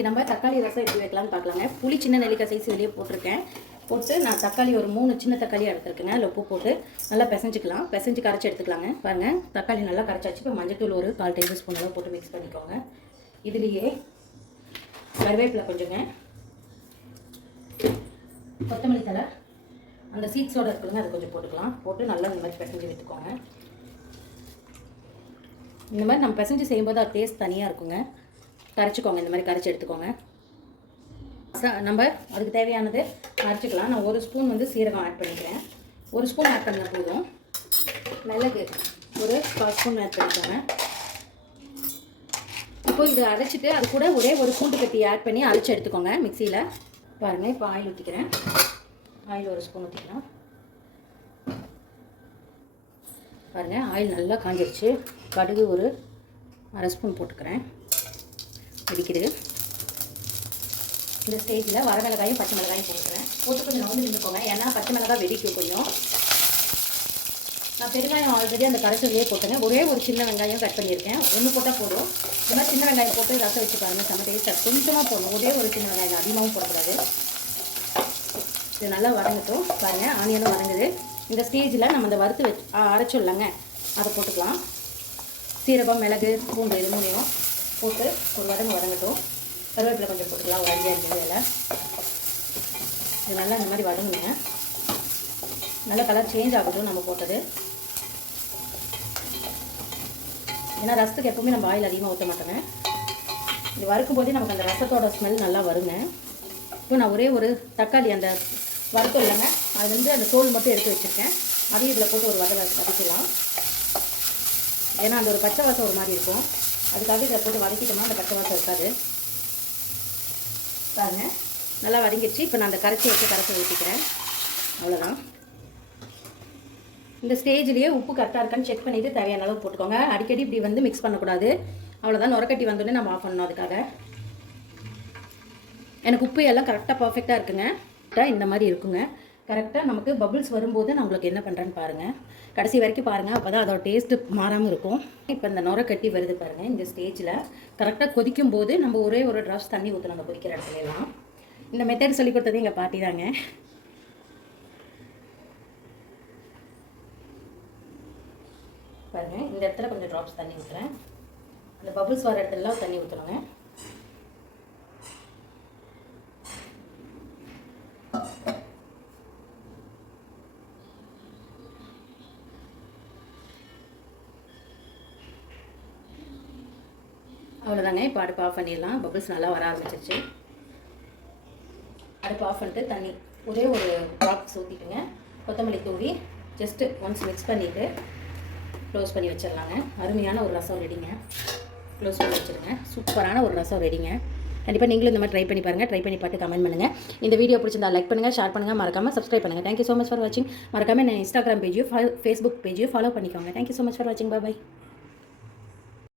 இன்றைக்கி நம்ம தக்காளி ரசம் எப்படி வைக்கலாம்னு பார்க்கலாங்க. புளி சின்ன நெல்லிக்காய் சைஸ் வெளியே போட்டிருக்கேன். போட்டு நான் தக்காளி ஒரு மூணு சின்ன தக்காளி எடுத்துருக்கேங்க. அதில் உப்பு போட்டு நல்லா பிசைஞ்சிக்கலாம். பிசைஞ்சு கரைச்சி எடுத்துக்கலாங்க. பாருங்கள் தக்காளி நல்லா கரைச்சாச்சு. இப்போ மஞ்சத்தூள் ஒரு கால் டேபிள் ஸ்பூன் அளவு போட்டு மிக்ஸ் பண்ணிக்கோங்க. இதுலேயே கருவேப்பிலை கொஞ்சங்க. கொத்தமல்லி தலை அந்த சீட்ஸோட இருக்குதுங்க அதை கொஞ்சம் போட்டுக்கலாம். போட்டு நல்லா இந்த மாதிரி பிசைஞ்சு விட்டுக்கோங்க. இந்த மாதிரி நம்ம பிசைஞ்சு செய்யும்போது அது டேஸ்ட் தனியாக இருக்குங்க. கரைச்சிக்கோங்க இந்த மாதிரி கரைச்சி எடுத்துக்கோங்க. நம்ம அதுக்கு தேவையானது அரைச்சிக்கலாம். நான் ஒரு ஸ்பூன் வந்து சீரகம் ஆட் பண்ணிக்கிறேன். ஒரு ஸ்பூன் ஆட் பண்ண போதும். மிளகு ஒரு கால் ஸ்பூன் ஆட் பண்ணிக்கோங்க. இப்போ இது அரைச்சிட்டு அது கூட ஒரே ஒரு பூண்டு கட்டி ஆட் பண்ணி அரைச்சி எடுத்துக்கோங்க மிக்சியில். பாருங்கள் இப்போ ஆயில் ஊற்றிக்கிறேன் ஆயில் ஒரு ஸ்பூன் ஊற்றிக்கலாம் பாருங்கள் ஆயில் நல்லா காஞ்சிருச்சு. கடுகு ஒரு அரை ஸ்பூன் போட்டுக்கிறேன். வெடிக்குது இந்த ஸ்டேஜில் வர மிளகாயும் பச்சை மிளகாயும் போட்டுக்கிறேன். போட்டு கொஞ்சம் வந்து நின்றுக்கோங்க. ஏன்னா பச்சை மிளகாய் வெடிக்கும் கொஞ்சம். நான் பெருங்காயம் ஆல்ரெடி அந்த கரைச்சலையே போட்டுங்க. ஒரே ஒரு சின்ன வெங்காயம் கட் பண்ணியிருக்கேன். ஒன்று போட்டால் போதும். இந்த மாதிரி சின்ன வெங்காயம் போட்டு ரசம் வச்சு பாருங்கள் செம்ம டேஸ்ட்டாக கொஞ்சமாக போடணும். ஒரே ஒரு சின்ன வெங்காயம் அதிகமாகவும் போடக்கூடாது. இது நல்லா வதங்கட்டும். பாருங்கள் ஆனியனும் வதங்குது. இந்த ஸ்டேஜில் நம்ம இந்த வறுத்து வச்சு அரைச்சொல்லங்க அதை போட்டுக்கலாம். சீரகம் மிளகு பூண்டு இது மூணையும் போட்டு ஒரு வதங்க வதங்கட்டும். கருவேப்பிலை கொஞ்சம் போட்டுக்கலாம் ஒரு அஞ்சு அஞ்சு இதில் இது நல்லா இந்த மாதிரி வதங்குங்க. நல்லா கலர் சேஞ்ச் ஆகட்டும் நம்ம போட்டது. ஏன்னா ரசத்துக்கு எப்பவுமே நம்ம ஆயில் அதிகமாக ஊற்ற மாட்டோங்க இது வறுக்கும் போதே நமக்கு அந்த ரசத்தோட ஸ்மெல் நல்லா வருங்க. இப்போ நான் ஒரே ஒரு தக்காளி அந்த வறுத்தம் இல்லைங்க அது வந்து அந்த தோல் மட்டும் எடுத்து வச்சுருக்கேன். அதையும் இதில் போட்டு ஒரு வதவை வதக்கலாம் ஏன்னா அந்த ஒரு பச்சை வாசம் ஒரு மாதிரி இருக்கும். அதுக்காக இதை போட்டு வதக்கிட்டோம்னா அந்த பச்சை வாசம் இருக்காது. பாருங்க. நல்லா வதங்கிடுச்சு. இப்போ நான் அந்த கரைச்சி வச்சு கரைச்சி ஊற்றிக்கிறேன் அவ்வளோதான் இந்த ஸ்டேஜ்லேயே உப்பு கரெக்டாக இருக்கான்னு செக் பண்ணிவிட்டு தேவையான அளவு போட்டுக்கோங்க. அடிக்கடி இப்படி வந்து மிக்ஸ் பண்ணக்கூடாது. அவ்வளோதான் நுரக்கட்டி வந்தோடனே நம்ம ஆஃப் பண்ணணும் அதுக்காக. எனக்கு உப்பு எல்லாம் கரெக்டாக பர்ஃபெக்டாக இருக்குங்க. கரெக்டாக இந்த மாதிரி இருக்குங்க. கரெக்டாக நமக்கு பபுள்ஸ் வரும்போது நான் உங்களுக்கு என்ன பண்ணுறேன்னு பாருங்கள் கடைசி வரைக்கும் பாருங்கள் அப்போ தான் அதோட டேஸ்ட்டு மாறாமல் இருக்கும். இப்போ இந்த நுர கட்டி வருது பாருங்கள் இந்த ஸ்டேஜில் கரெக்டாக கொதிக்கும் போது நம்ம ஒரே ஒரு ட்ராப்ஸ் தண்ணி ஊற்றணும் அந்த கொதிக்கிற இடத்துல இந்த மெத்தட் சொல்லி கொடுத்தது எங்கள் பாட்டி தாங்க. பாருங்கள் இந்த இடத்துல கொஞ்சம் ட்ராப்ஸ் தண்ணி ஊற்றுறேன் அந்த பபுள்ஸ் வர இடத்துலலாம் தண்ணி ஊற்றுறோங்க அவ்வளோதாங்க இப்போ அடுப்பு ஆஃப் பண்ணிடலாம். பபிள்ஸ் நல்லா வர ஆரம்பிச்சிருச்சு. அடுப்பு ஆஃப் பண்ணிட்டு தண்ணி ஒரே ஒரு ட்ராப்ஸ் ஊற்றிட்டுங்க கொத்தமல்லி தூவி ஜஸ்ட்டு ஒன்ஸ் மிக்ஸ் பண்ணிவிட்டு க்ளோஸ் பண்ணி வச்சிடலாங்க. அருமையான ஒரு ரசம் ரெடிங்க க்ளோஸ் பண்ணி வச்சுருங்க சூப்பரான ஒரு ரசம் ரெடிங்க கண்டிப்பாக நீங்களும் இந்த மாதிரி ட்ரை பண்ணி பாருங்கள் ட்ரை பண்ணி பார்த்து கமெண்ட் பண்ணுங்கள் இந்த வீடியோ பிடிச்சிருந்தா லைக் பண்ணுங்கள் ஷேர் பண்ணுங்கள் மறக்காமல் சப்ஸ்கிரைப் பண்ணுங்கள் தேங்க்யூ ஸோ மச் ஃபார் வாட்சிங் மறக்காமல் நான் இன்ஸ்டாகிராம் பேஜையும் ஃபேஸ்புக் பேஜையும் ஃபாலோ பண்ணிக்கோங்க. Thank you so much for வாட்சிங் பாய்